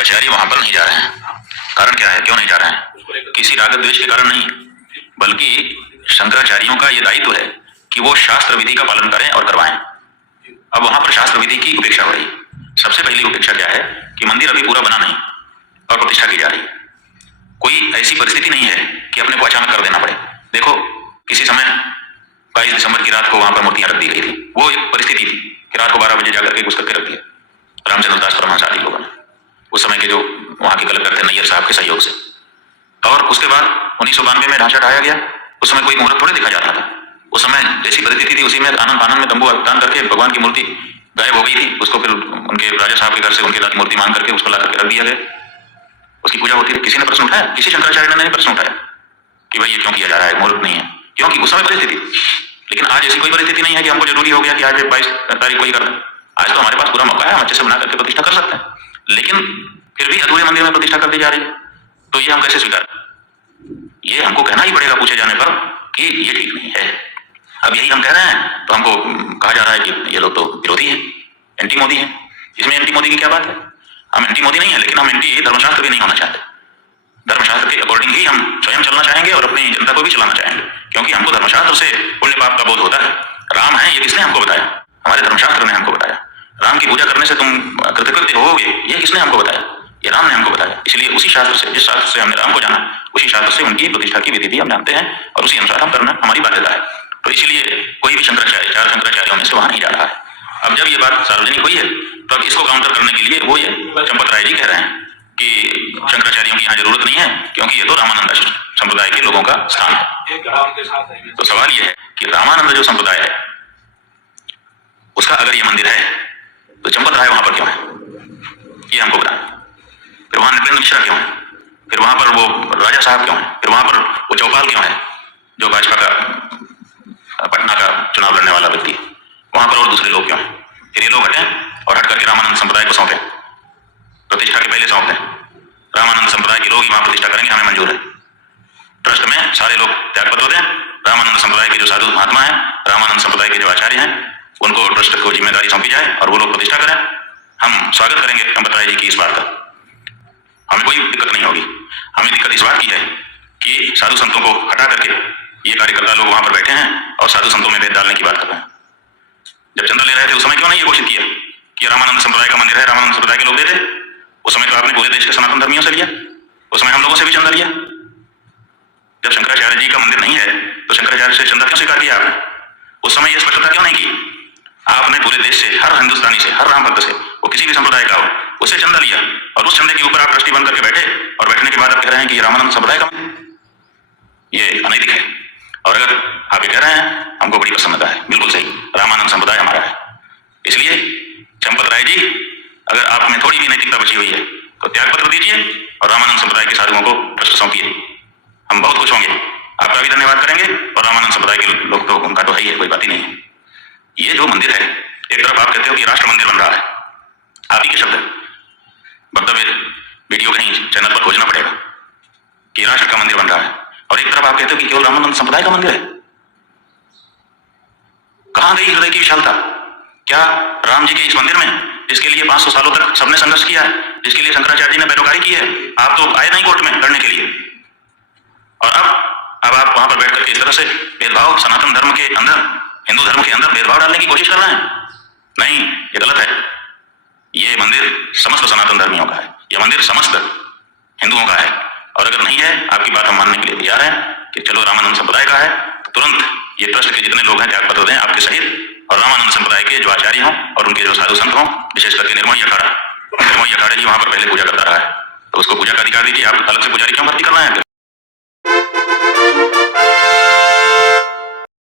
शंकराचार्य वहां पर नहीं जा रहे हैं। कारण क्या है, क्यों नहीं जा रहे हैं? किसी राग द्वेष के कारण नहीं, बल्कि शंकराचार्यों का यह दायित्व है कि वो शास्त्र विधि का पालन करें और करवाएं। अब वहां पर शास्त्र विधि की उपेक्षा हो रही। सबसे पहली उपेक्षा क्या है कि मंदिर अभी पूरा बना नहीं और प्रतिष्ठा की जा रही। कोई ऐसी परिस्थिति नहीं है कि अपने को अचानक कर देना पड़े। देखो, किसी समय 22 दिसंबर की रात को वहां पर मूर्तियां रख दी गई थी। वो एक परिस्थिति थी कि रात को 12 बजे जाकर के घुस करके रख दिया रामचंद्र दास परमहंस आदि लोगों ने, उस समय के जो वहां के कलेक्टर थे नैयर साहब के सहयोग से। और उसके बाद 1992 में ढांचा ढाया गया। उस समय कोई मुहूर्त थोड़े देखा जाता था। उस समय जैसी परिस्थिति थी उसी में आनंद आनंद में तंबू दान करके भगवान की मूर्ति गायब हो गई थी। उसको फिर उनके राजा साहब के घर से उनके दादी मूर्ति मांग करके उसको ला करके रख दिया गया। उसकी पूजा होती थी। किसी ने प्रश्न उठाया? किसी शंकराचार्य ने नहीं प्रश्न उठाया कि भाई ये क्यों किया जा रहा है, मुहूर्त नहीं है, क्योंकि उस समय परिस्थिति। लेकिन आज ऐसी कोई परिस्थिति नहीं है कि हमको जरूरी हो गया कि आज 22 तारीख को ही कर दें। आज तो हमारे पास पूरा मौका है, हम अच्छे से बना करके प्रतिष्ठा कर सकते हैं। लेकिन फिर भी अधूरे मंदिर में प्रतिष्ठा कर दी जा रही है, तो ये हम कैसे स्वीकार? ये हमको कहना ही पड़ेगा पूछे जाने पर कि ये ठीक नहीं है। अब यही हम कह रहे हैं तो हमको कहा जा रहा है कि ये लोग तो विरोधी हैं, एंटी मोदी हैं। इसमें एंटी मोदी की क्या बात है? हम एंटी मोदी नहीं है, लेकिन हम एंटी धर्मशास्त्र भी नहीं होना चाहते। धर्मशास्त्र के अकॉर्डिंग ही हम स्वयं चलना चाहेंगे और अपनी जनता को भी चलाना चाहेंगे, क्योंकि हमको धर्मशास्त्र से पुण्य पाप का बोध होता है। राम है ये किसने हमको बताया? हमारे धर्मशास्त्र ने हमको बताया। राम की पूजा करने से तुम कृतकृत्य होगे, ये किसने हमको बताया? ये राम ने हमको बताया। इसलिए उसी शास्त्र से, जिस शास्त्र से हमने राम को जाना, उसी शास्त्र से उनकी प्रतिष्ठा की विधि भी हम जानते हैं और उसी अनुसार हम करना हमारी बाध्यता है। तो इसलिए कोई भी शंकराचार्य, 4 शंकराचार्यों में से वहां नहीं जा रहा है। अब जब ये बात सार्वजनिक हुई है तो अब इसको काउंटर करने के लिए वो ये चंपत राय जी कह रहे हैं कि शंकराचार्यों की यहाँ जरूरत नहीं है, क्योंकि ये तो रामानंद संप्रदाय के लोगों का स्थान है। तो सवाल ये है कि रामानंद जो संप्रदाय है उसका अगर ये मंदिर है तो चंपत राय वहां पर क्यों है, ये हमको बताएं। फिर वहां नृपेंद्र मिश्रा क्यों है? फिर वहां पर वो राजा साहब क्यों है? फिर वहां पर वो चौपाल क्यों है जो भाजपा का पटना का चुनाव लड़ने वाला व्यक्ति? वहां पर और दूसरे लोग क्यों हैं? फिर ये लोग हटें और हट करके रामानंद संप्रदाय को सौंपें, प्रतिष्ठा के पहले सौंप दें। रामानंद संप्रदाय के लोग ही वहां प्रतिष्ठा करेंगे, हमें मंजूर है। ट्रस्ट में सारे लोग त्यागपत्र दें। रामानंद संप्रदाय के जो साधु महात्मा है, रामानंद संप्रदाय के जो आचार्य हैं, उनको ट्रस्ट को जिम्मेदारी सौंपी जाए और वो लोग प्रतिष्ठा करें। हम स्वागत करेंगे चंपत राय जी की इस बात का, हमें कोई दिक्कत नहीं होगी। हमें दिक्कत इस बात की है कि साधु संतों को हटा करके ये कार्यकर्ता लोग वहां पर बैठे हैं और साधु संतों में भेद डालने की बात कर रहे हैं। जब चंदा ले रहे थे उस समय क्यों नहीं ये घोषित किया कि रामानंद संप्रदाय का मंदिर है, रामानंद संप्रदाय के लोग दे दे? उस समय तो आपने पूरे देश के सनातन धर्मियों से लिया, उस समय हम लोगों से भी चंदा लिया। जब शंकराचार्य जी का मंदिर नहीं है तो शंकराचार्य से चंदा क्यों स्वीकार किया आपने? उस समय ये स्पष्टता क्यों नहीं की? आपने पूरे देश से, हर हिंदुस्तानी से, हर राम भक्त से, वो किसी भी संप्रदाय का हो, उससे चंदा लिया और उस चंदे के ऊपर आप ट्रस्टी बन करके बैठे और बैठने के बाद आप कह रहे हैं कि ये रामानंद संप्रदाय का, ये अनैतिक है। और अगर आप ये कह रहे हैं हमको बड़ी प्रसन्नता है, बिल्कुल सही, रामानंद संप्रदाय हमारा है। इसलिए चंपत राय जी, अगर आप में थोड़ी भी नैतिकता बची हुई है तो त्यागपत्र दीजिए और रामानंद संप्रदाय के साधुओं को ट्रस्ट सौंपिए। हम बहुत खुश होंगे, आपका भी धन्यवाद करेंगे और रामानंद संप्रदाय के लोग तो उनका तो है ही है, कोई बात ही नहीं है। ये जो मंदिर है, एक तरफ आप कहते हो कि राष्ट्र मंदिर बन रहा है, आप ही के शब्द, वक्तव्य वीडियो कहीं चैनल पर खोजना पड़ेगा कि राष्ट्र का मंदिर बन रहा है, और एक तरफ आप कहते हो कि केवल रामानंद संप्रदाय का मंदिर है। कहां गई हृदय की विशालता? क्या राम जी के इस मंदिर में, जिसके लिए 500 सालों तक सबने संघर्ष किया है, जिसके लिए शंकराचार्य जी ने पैरोकारी की है, आप तो आए नहीं कोर्ट में लड़ने के लिए, और अब आप वहां पर बैठ करके इस तरह से भेदभाव, सनातन धर्म के अंदर, हिंदू धर्म के अंदर भेदभाव डालने की कोशिश कर रहे हैं। नहीं, ये गलत है। ये मंदिर समस्त सनातन धर्मियों का है, ये मंदिर समस्त हिंदुओं का है। और अगर नहीं है, आपकी बात हम मानने के लिए तैयार हैं कि चलो रामानंद संप्रदाय का है, तो तुरंत ये ट्रस्ट के जितने लोग हैं त्यागपत्र दें आपके सहित, और रामानंद संप्रदाय के जो आचार्य हों और उनके जो साधु संत हों, विशेष करके निर्मोही अखाड़ा जी वहां पर पहले पूजा करता रहा है, तो उसको पूजा का अधिकार दीजिए। आप अलग से पुजारी क्यों भर्ती कर रहे हैं?